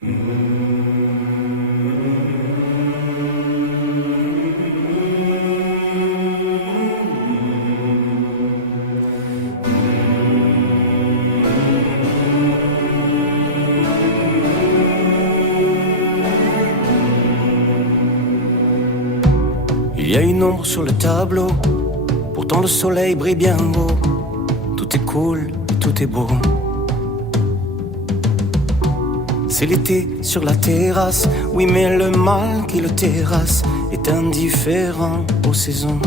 Il y a une ombre sur le tableau, pourtant le soleil brille bien haut. Tout est cool, tout est beau. C'est l'été sur la terrasse, oui mais le mal qui le terrasse est indifférent aux saisons.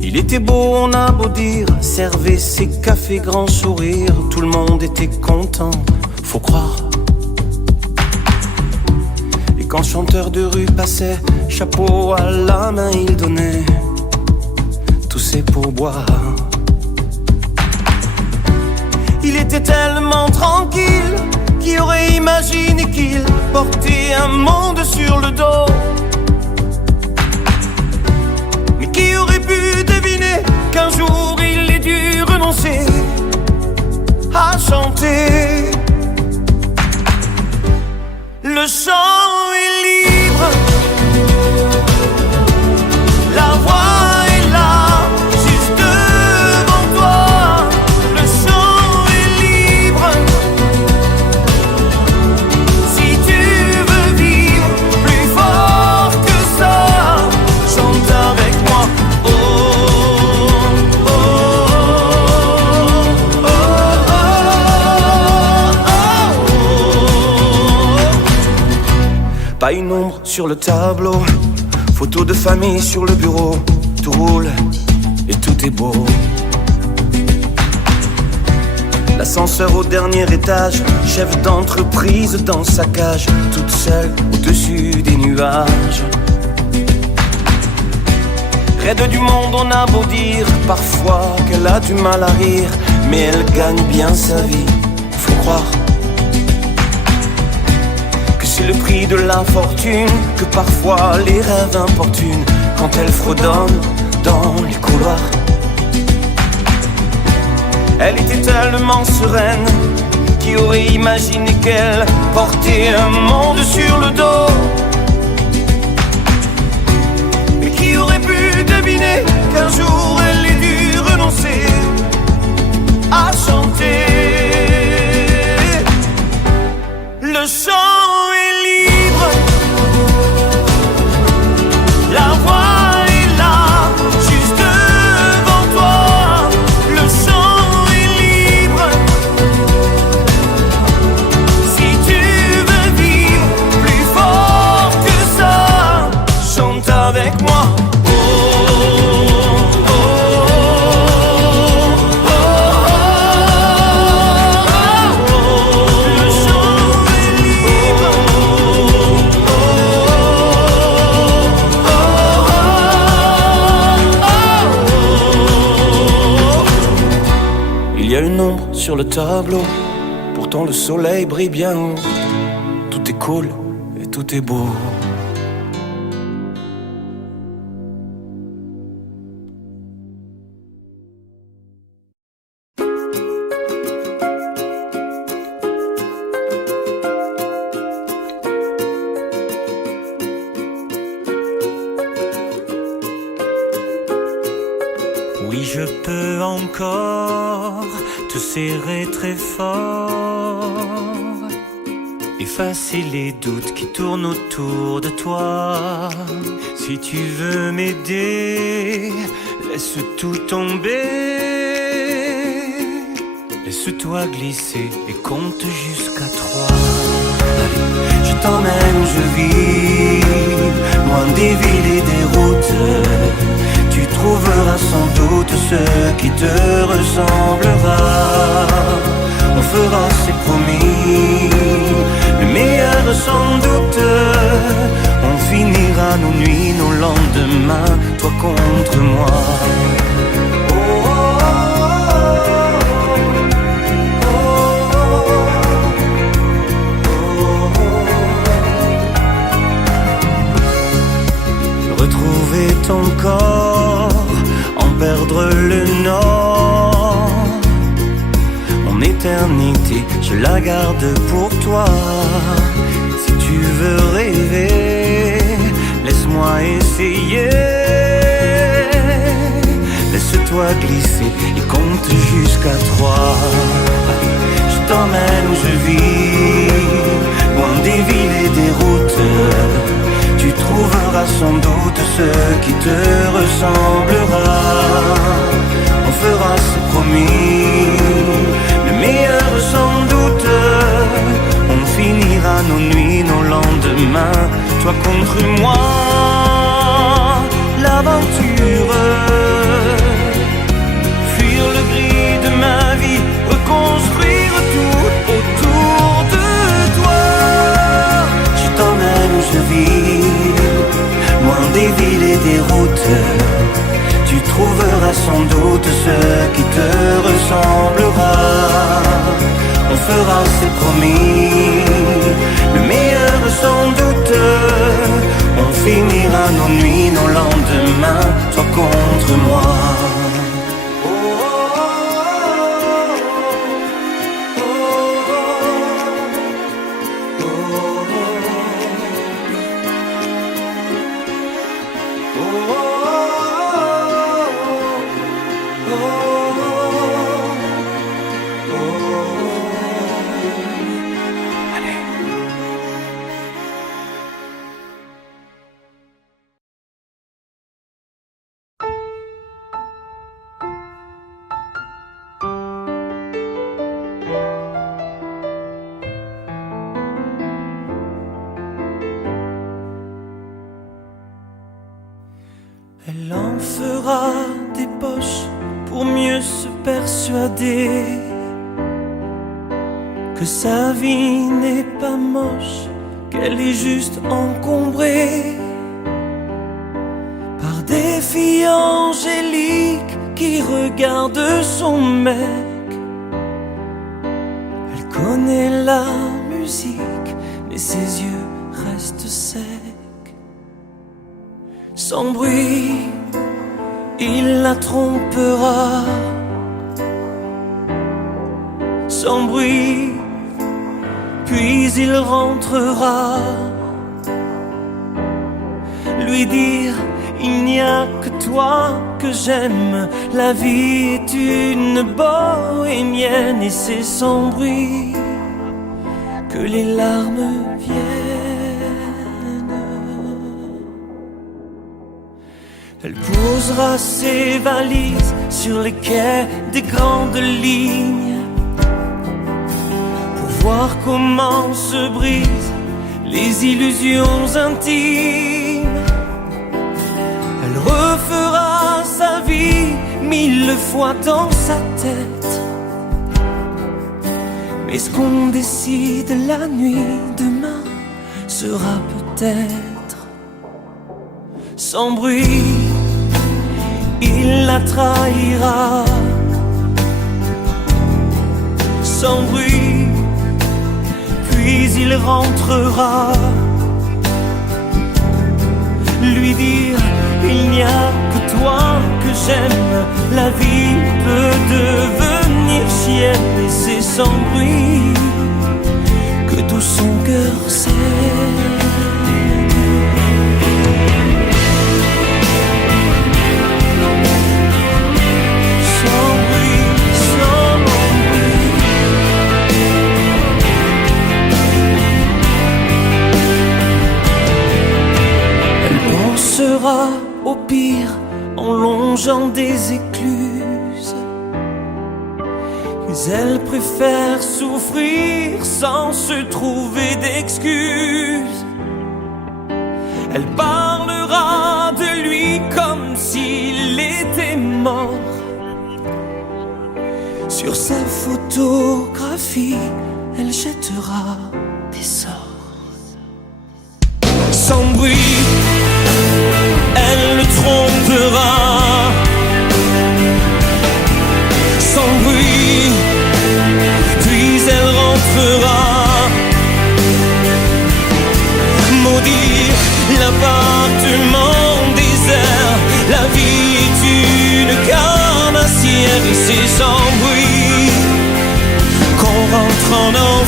Il était beau, on a beau dire, servait ses cafés grand sourire, tout le monde était content, faut croire. Quand le chanteur de rue passait, chapeau à la main il donnait tous ses pourboires. Il était tellement tranquille, qui aurait imaginé qu'il portait un monde sur le dos. Mais qui aurait pu deviner qu'un jour il ait dû renoncer à chanter. Le chant est libre, la voix est là, juste devant toi. Le chant est libre, si tu veux vivre plus fort que ça, chante avec moi. Oh, oh, oh, oh, oh. Pas une ombre sur le tableau, photo de famille sur le bureau. Tout roule et tout est beau. L'ascenseur au dernier étage, chef d'entreprise dans sa cage, toute seule au-dessus des nuages. Raide du monde, on a beau dire parfois qu'elle a du mal à rire, mais elle gagne bien sa vie, faut croire. C'est le prix de l'infortune, que parfois les rêves importunent quand elle fredonne dans les couloirs. Elle était tellement sereine, qui aurait imaginé qu'elle portait un monde sur le dos. Mais qui aurait pu deviner qu'un jour elle ait dû renoncer à chanter. Le chant est libre, la voix est là, juste devant toi. Le chant est libre, si tu veux vivre plus fort que ça, chante avec moi. Il y a une ombre sur le tableau, pourtant le soleil brille bien haut. Tout est cool et tout est beau. Oui, je peux encore te serrer très fort, effacer les doutes qui tournent autour de toi. Si tu veux m'aider, laisse tout tomber, laisse-toi glisser et compte jusqu'à 3. Allez, je t'emmène où je vis, loin des villes et des routes. Tu trouveras sans doute ce qui te ressemblera. On fera, c'est promis, le meilleur sans doute. On finira nos nuits, nos lendemains, toi contre moi. Retrouver ton corps, en perdre le nord. Mon éternité, je la garde pour toi. Si tu veux rêver, laisse-moi essayer. Laisse-toi glisser et compte jusqu'à 3. Je t'emmène où je vis, loin des villes et des routes. Tu trouveras sans doute ce qui te ressemblera. On fera, c'est promis, le meilleur sans doute. On finira nos nuits, nos lendemains, toi contre moi. L'aventure, fuir le gris de ma vie, reconstruire tout autour de toi. Je t'emmène où je vis, loin des villes et des routes. Tu trouveras sans doute ce qui te ressemblera. On fera, c'est promis, le meilleur sans doute. On finira nos nuits, nos lendemains, toi contre moi. Elle en fera des poches pour mieux se persuader que sa vie n'est pas moche, qu'elle est juste encombrée par des filles angéliques qui regardent son mec. Elle connaît la musique, mais ses yeux restent secs. Sans bruit, il la trompera. Sans bruit, puis il rentrera. Lui dire, il n'y a que toi que j'aime. La vie est une bohémienne et c'est sans bruit que les larmes viennent. Elle posera ses valises sur les quais des grandes lignes pour voir comment se brisent les illusions intimes. Elle refera sa vie 1000 fois dans sa tête. Mais ce qu'on décide la nuit demain sera peut-être sans bruit. Il la trahira sans bruit, puis il rentrera. Lui dire, il n'y a que toi que j'aime. La vie peut devenir chienne et c'est sans bruit que tout son cœur sait. Au pire, en longeant des écluses, mais elle préfère souffrir sans se trouver d'excuses. Elle parlera de lui comme s'il était mort. Sur sa photographie, elle jettera des sorts. Sans bruit, elle le trompera. Sans bruit, puis elle rentrera. Maudit l'appartement désert. La vie est une carnassière et c'est sans bruit qu'on rentre en enfer.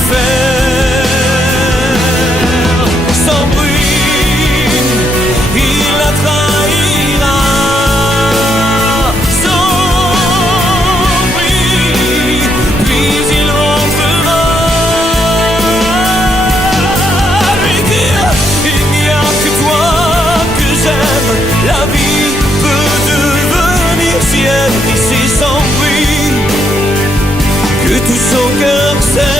ciel ici sans bruit, que tout son cœur saigne.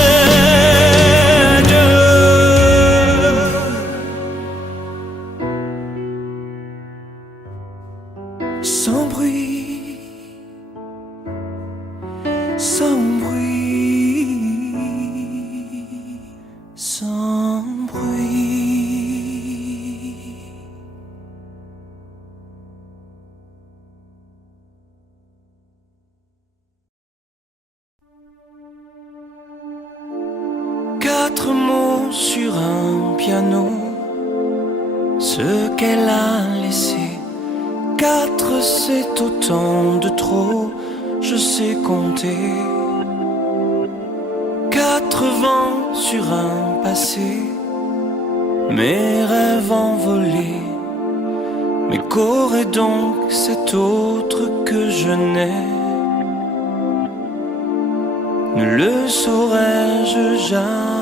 Sans bruit, sans bruit, sans bruit. Quatre mots sur un piano, ce qu'elle a laissé. Quatre, c'est autant de trop, je sais compter. Quatre vents sur un passé, mes rêves envolés. Mais qu'aurait donc cet autre que je n'ai? Ne le saurais-je jamais.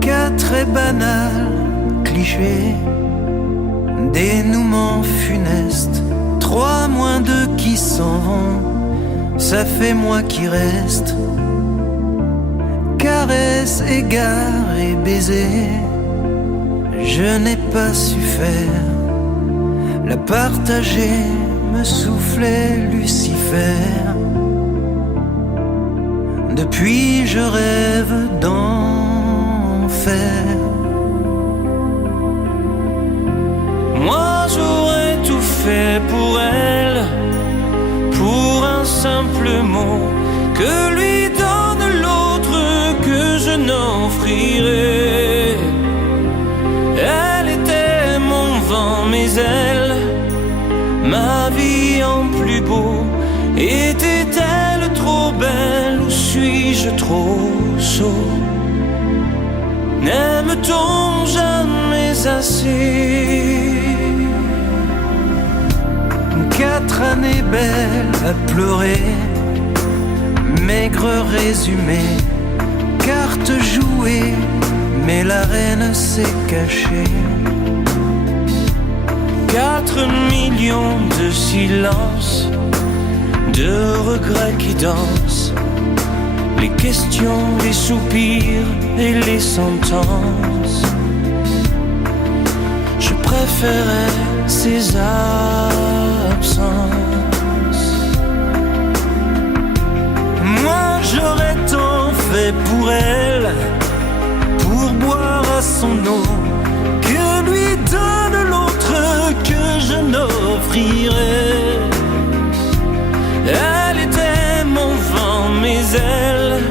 Quatre est banal, cliché, dénouement funeste. Trois moins deux qui s'en vont, ça fait moi qui reste. Caresse, égard et baiser, je n'ai pas su faire. La partager me soufflait Lucifer. Depuis je rêve d'enfer. Moi j'aurais tout fait pour elle, pour un simple mot que lui donne l'autre que je n'offrirai. Elle était mon vent, mes ailes, ma vie en plus beau. Était-elle trop belle ou suis-je trop sot? N'aime-t-on jamais assez? Quatre années belles à pleurer, maigre résumé, carte jouée, mais la reine s'est cachée. 4 millions de silences, de regrets qui dansent, les questions, les soupirs et les sentences. Je préférais ces absences. Moi j'aurais tant fait pour elle, pour boire à son eau, que lui donne l'autre que je n'offrirai. Elle était mon vent, mes ailes,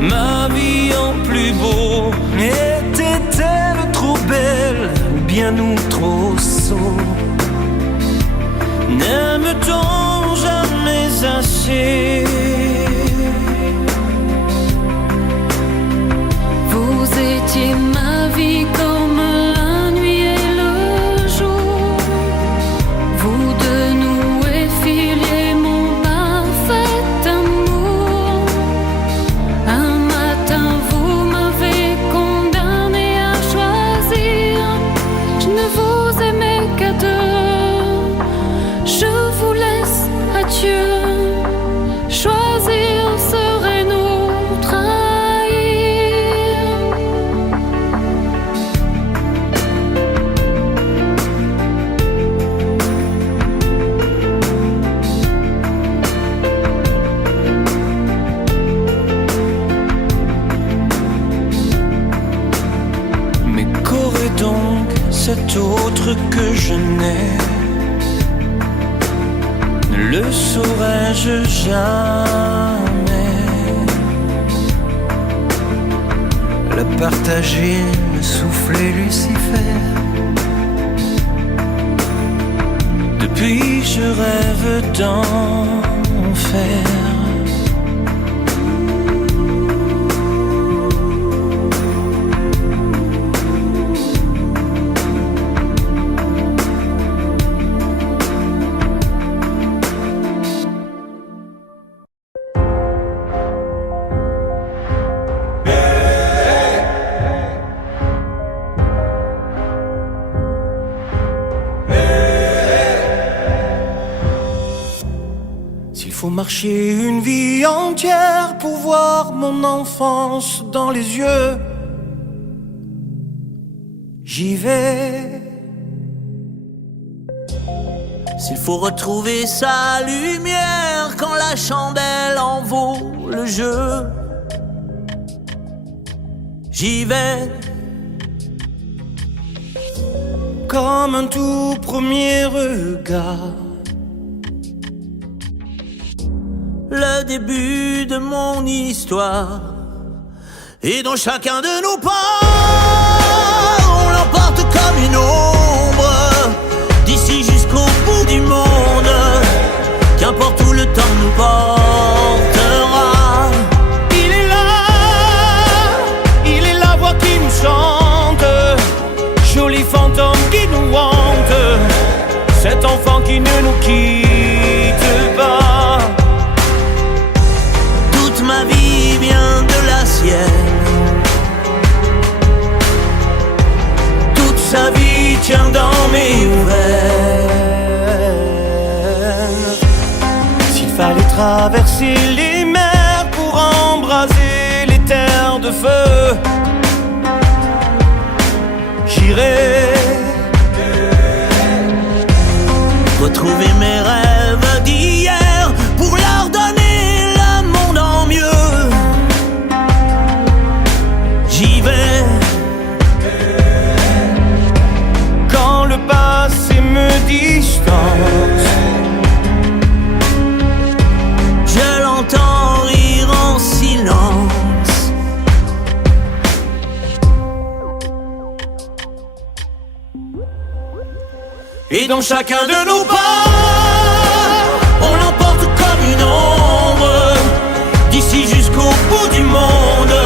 ma vie en plus beau. Était-elle trop belle ou bien nous trop sots? N'aime-t-on jamais assez? Vous étiez ma vie comme la nuit et le jour. Vous deux nouez filiez mon parfait amour. Un matin vous m'avez condamné à choisir. Je ne vous aimais qu'à deux. Je vous laisse à Dieu. Choisir serait nous trahir. Mais qu'aurait donc cet autre que je n'ai? Ne le saurais-je jamais? La partager me soufflait Lucifer. Depuis je rêve d'enfer. faut marcher une vie entière pour voir mon enfance dans les yeux. J'y vais. S'il faut retrouver sa lumière quand la chandelle en vaut le jeu, j'y vais. Comme un tout premier regard, le début de mon histoire, et dans chacun de nos pas, on l'emporte comme une ombre, d'ici jusqu'au bout du monde, qu'importe où le temps nous portera. Il est la voix qui nous chante, joli fantôme qui nous hante, cet enfant qui ne nous quitte pas. Toute ma vie vient de la sienne, toute sa vie tient dans mes veines. S'il fallait traverser les mers pour embraser les terres de feu, j'irai. Retrouver mes rêves d'hier pour leur donner le monde en mieux. J'y vais. Quand le passé me distance, Je l'entends rire en silence. et dans chacun de nos pas, On l'emporte comme une ombre, d'ici jusqu'au bout du monde,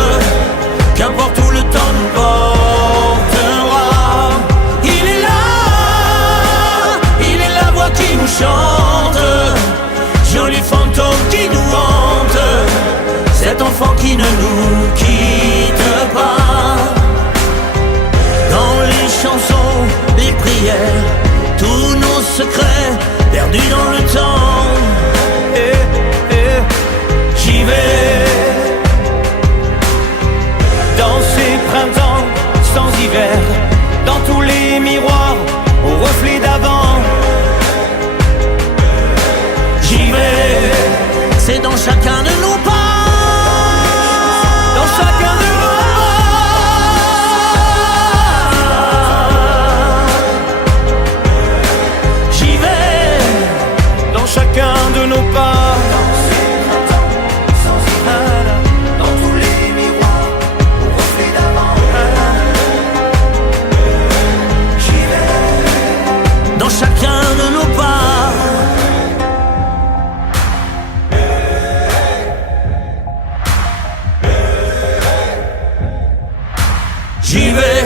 qu'importe où le temps nous portera. Il est la voix qui nous chante, joli fantôme qui nous hante, cet enfant qui ne nous quitte pas. Dans les chansons, les prières, tous nos secrets perdus dans le temps. J'y vais. Dans ces printemps sans hiver, dans tous les miroirs au reflet d'avant, j'y vais. C'est dans chacun de nos pas, Dans chacun de nos j'y vais. Dans chacun de nos pas, Dans tous les miroirs, au reflet d'avant, j'y vais. Dans chacun de nos pas, j'y vais.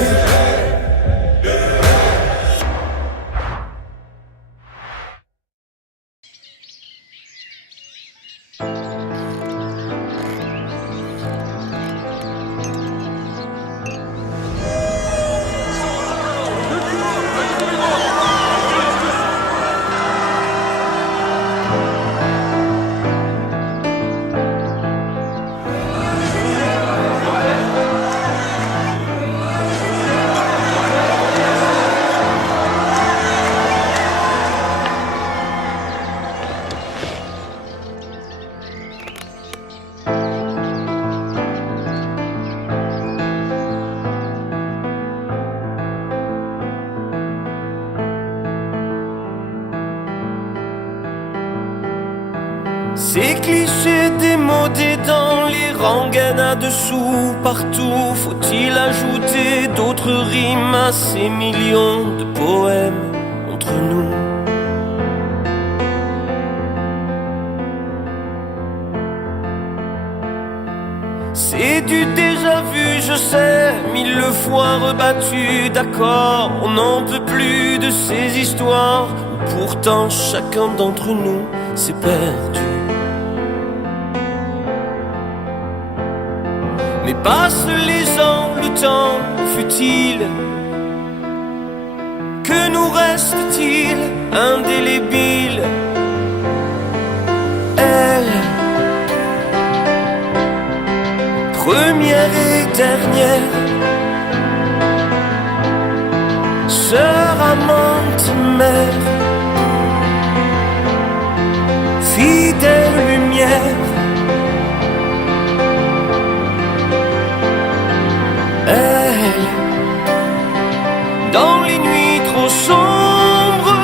ces clichés démodés dans les rengaines dessous, partout. Faut-il ajouter d'autres rimes à ces millions de poèmes entre nous? C'est du déjà vu, je sais, 1000 fois rebattu. D'accord, on n'en peut plus de ces histoires où pourtant chacun d'entre nous s'est perdu. Mais passent les ans, le temps fut-il? Que nous reste-t-il indélébile? Elle, première et dernière, sœur, amante, mère, fidèle lumière. Elle, dans les nuits trop sombres,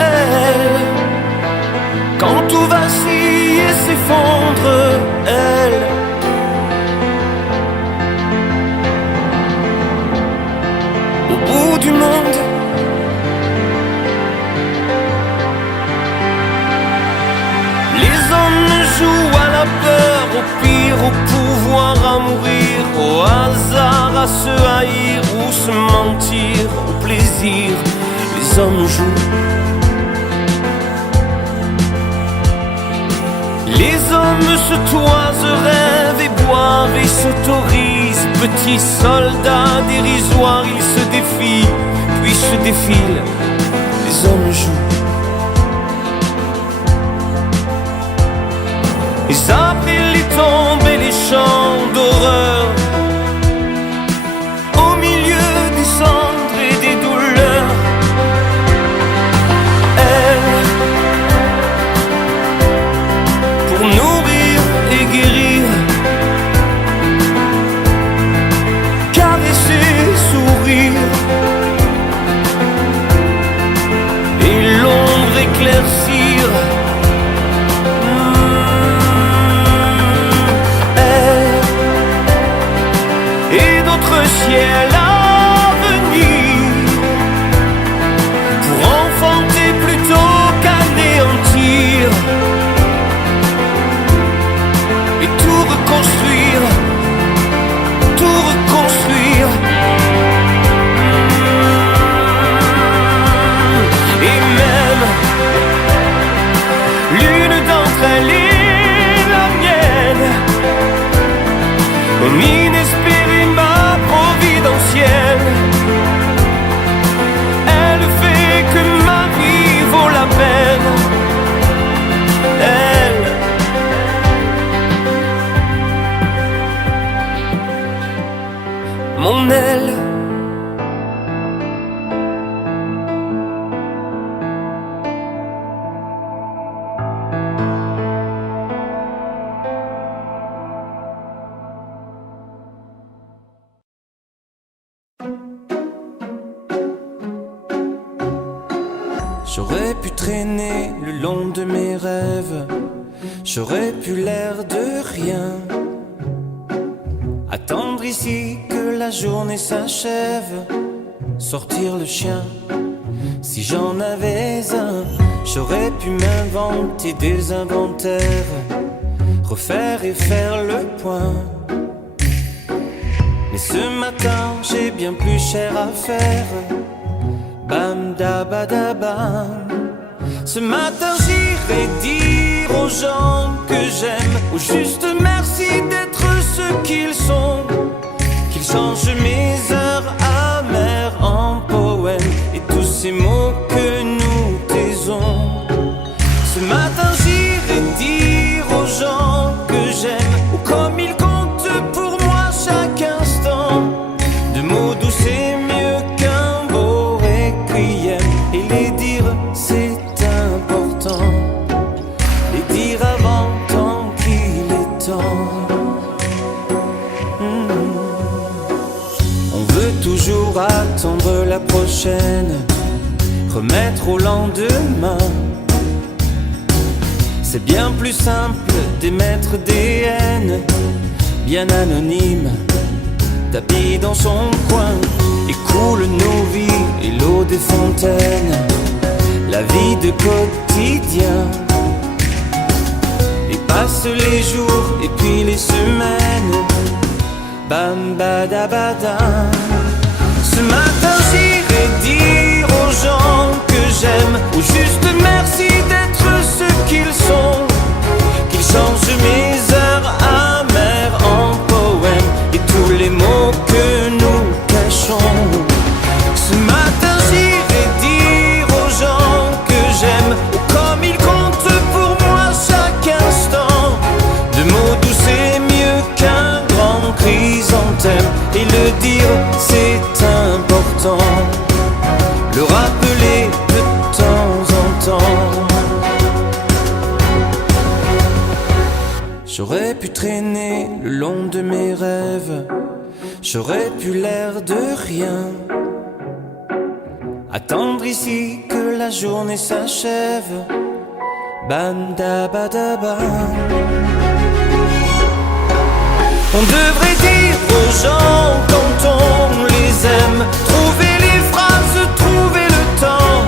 elle, quand tout vacille et s'effondre, elle, au bout du monde, les hommes jouent à la peur, au pire, au pouvoir à mourir, au hasard à se haïr ou se mentir, au plaisir, les hommes jouent. Les hommes se toisent, rêvent et boivent et s'autorisent. Petits soldats dérisoires, ils se défient, puis se défilent. Les hommes jouent. Et après les tombes et les chants d'horreur, au milieu des cendres et des douleurs, elle, pour nourrir et guérir, caresser, sourire, et l'ombre éclaircir. Et d'autres ciels à venir, pour enfanter plutôt qu'anéantir, et tout reconstruire, tout reconstruire. Et même l'une d'entre elles est la mienne, mon inespérée, ma providentielle. Elle fait que ma vie vaut la peine. Elle, mon aile. J'aurais pu traîner le long de mes rêves, j'aurais pu l'air de rien, attendre ici que la journée s'achève, sortir le chien. Si j'en avais un, j'aurais pu m'inventer des inventaires, refaire et faire le point. Mais ce matin j'ai bien plus cher à faire. Bam da ba da bam. Ce matin j'irai dire aux gens que j'aime, au juste merci d'être ce qu'ils sont, qu'ils changent mes heures amères en poèmes et tous ces mots que nous taisons. Ce matin j'irai dire aux gens que j'aime, ou comme ils comptent pour moi chaque instant, de mots doux c'est mieux qu'un beau requiem, et les dire c'est important, les dire avant tant qu'il est temps. On veut toujours attendre la prochaine, remettre au lendemain. C'est bien plus simple d'émettre des haines, bien anonymes, tapis dans son coin, et coule nos vies et l'eau des fontaines, la vie de quotidien. Et passent les jours et puis les semaines, bam badabada. Ce matin j'irai dire aux gens que j'aime, ou juste merci d'être ce qu'ils sont, qu'ils changent mes heures amères en poèmes et tous les mots que nous cachons. Ce matin j'irai dire aux gens que j'aime, ou comme ils comptent pour moi chaque instant, et le dire c'est important, le rappeler de temps en temps. J'aurais pu traîner le long de mes rêves, j'aurais pu l'air de rien, attendre ici que la journée s'achève. Bandabadaba. On devrait dire aux gens quand on les aime, trouver les phrases, trouver le temps,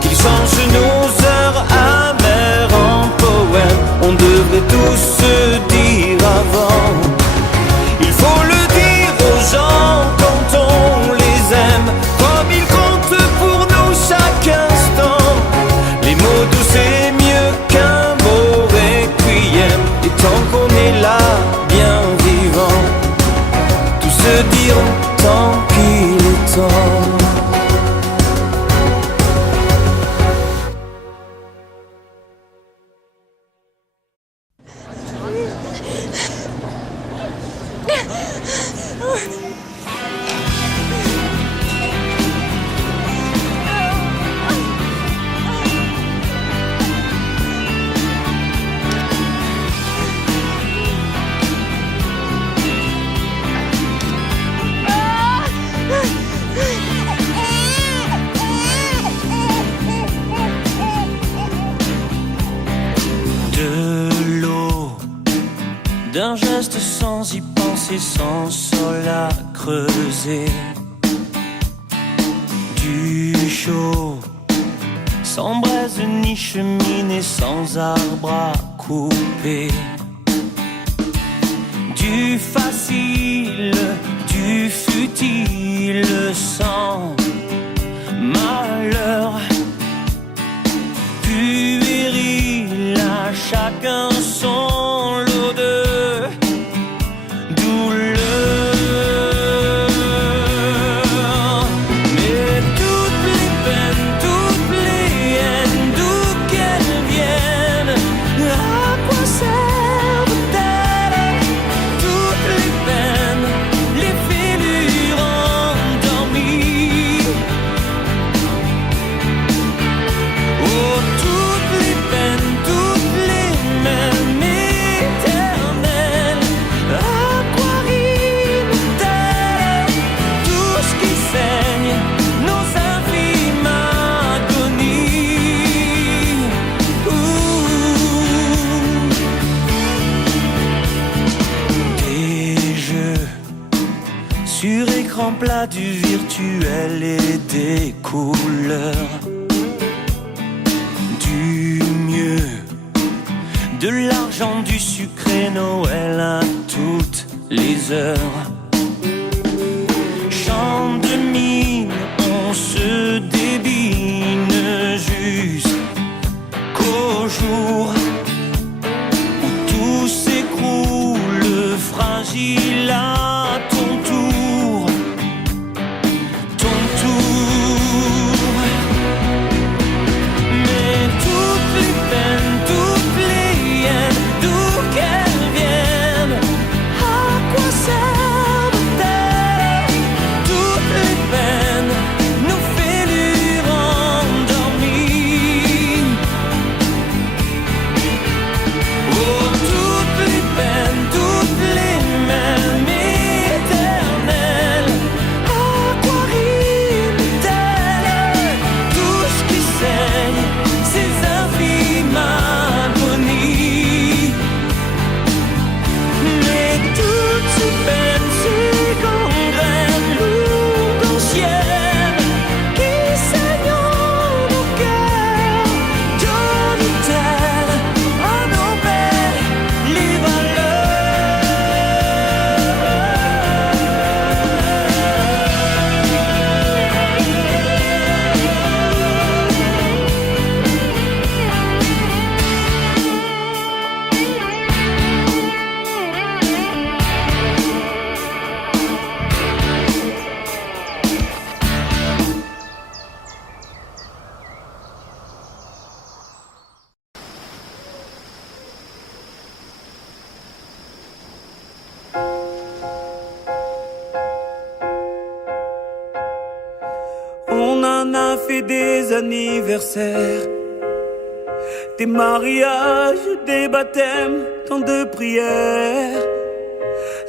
qu'ils changent nos heures amères en poèmes. On devrait tous se dire avant. Il faut le dire aux gens quand on les aime, comme ils comptent pour nous chaque instant. Les mots doux c'est mieux qu'un mot requiem. Et tant qu'on est là, bien vivant, tout se dire tant qu'il est temps. D'un geste sans y penser, sans sol à creuser. Du chaud, sans braise ni cheminée, sans arbre à couper. Du facile, du futile, sans malheur. Puéril, à chacun son lot de plat du virtuel et des couleurs, du mieux, de l'argent, du sucré, Noël à toutes les heures. Chant de mine, on se débine jusqu'au jour où tout s'écroule, fragile à ton tour. Toutes les peines, toutes les mêmes fait des anniversaires, des mariages, des baptêmes, tant de prières.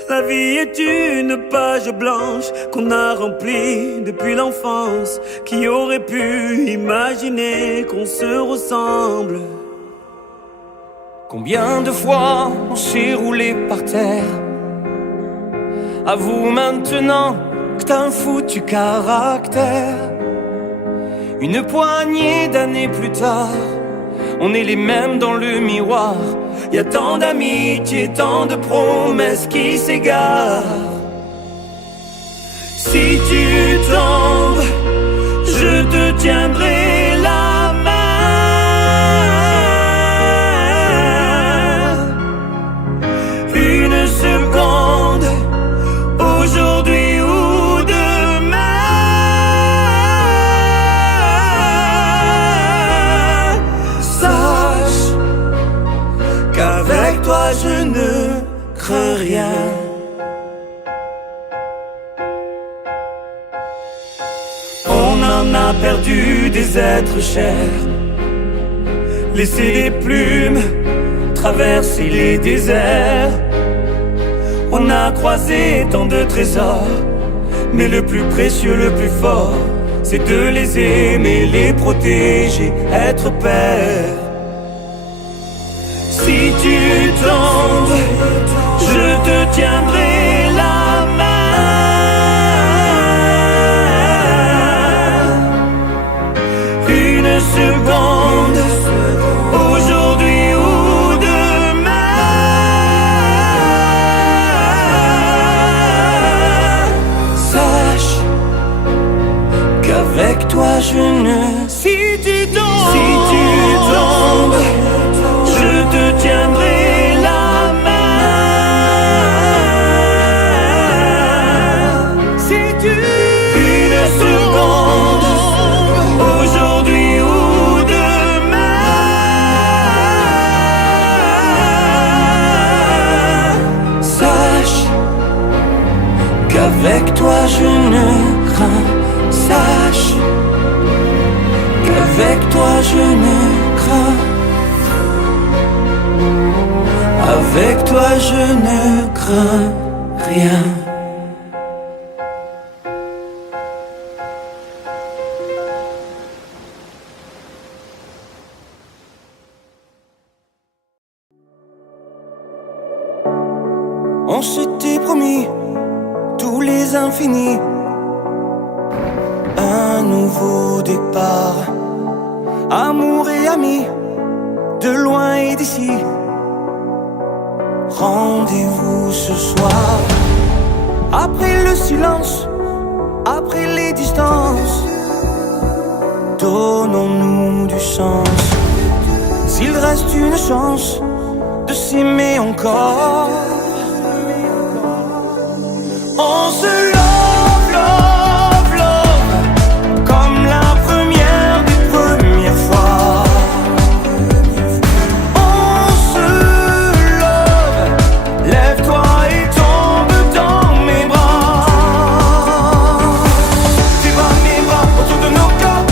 La vie est une page blanche qu'on a remplie depuis l'enfance. Qui aurait pu imaginer qu'on se ressemble? Combien de fois on s'est roulé par terre? Avoue maintenant que t'as un foutu caractère. Une poignée d'années plus tard, on est les mêmes dans le miroir. Y a tant d'amitié, tant de promesses qui s'égarent. Si tu tombes, je te tiendrai la main. Une seconde, aujourd'hui ou demain. Sache qu'avec toi je ne crains rien. On en a perdu des êtres chers, laissé des plumes, traversé les déserts. On a croisé tant de trésors, mais le plus précieux, le plus fort, c'est de les aimer, les protéger, être père. Si tu tombes, je te tiendrai la main. Une seconde, aujourd'hui ou demain. Sache qu'avec toi je ne... Si tu tombes, je te tiendrai la main. Si tu une seconde, aujourd'hui ou demain. Sache qu'avec toi je ne crains. Sache qu'avec toi je ne crains. Avec toi je ne crains rien. On s'était promis tous les infinis, un nouveau départ, amour et amis, de loin et d'ici. Rendez-vous ce soir, après le silence, après les distances. Donnons-nous du sens, s'il reste une chance de s'aimer encore. On se love, love, love, comme la première des premières fois. On se love, lève-toi et tombe dans mes bras. Tes bras, mes bras, autour de nos corps,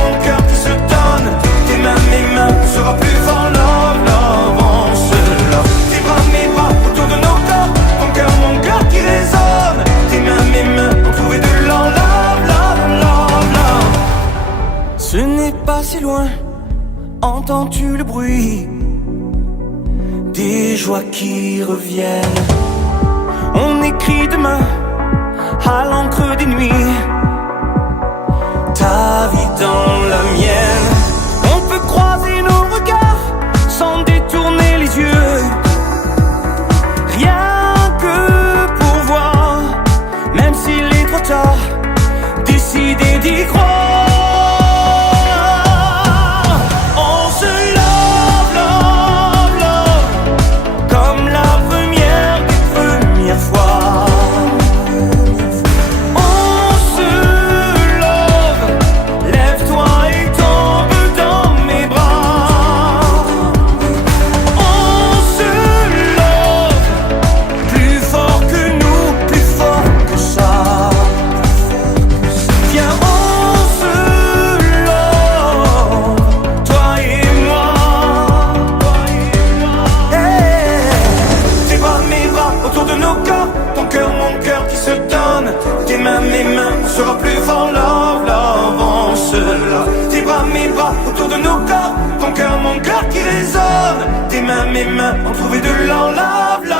mon cœur qui se donne. Tes mains, mes mains, on sera plus fort, love, love, on se love. Tes bras, mes bras, autour de nos corps, mon cœur qui résonne. Mes mains entourées de love, love, love, love, love. Ce n'est pas si loin, entends-tu le bruit des joies qui reviennent? On écrit demain à l'encre des nuits, ta vie dans la mienne. On peut croiser nos regards sans détourner les yeux, rien que pour voir. Même s'il est trop tard, décidé d'y croire. On se love, love, love, comme la première des premières fois. On se love, lève-toi et tombe. mes mains, on sera plus fort, love, love, on sera. Tes bras, mes bras, autour de nos corps, ton cœur, mon cœur qui résonne. Tes mains, mes mains, ont trouvé de l'or, love, love.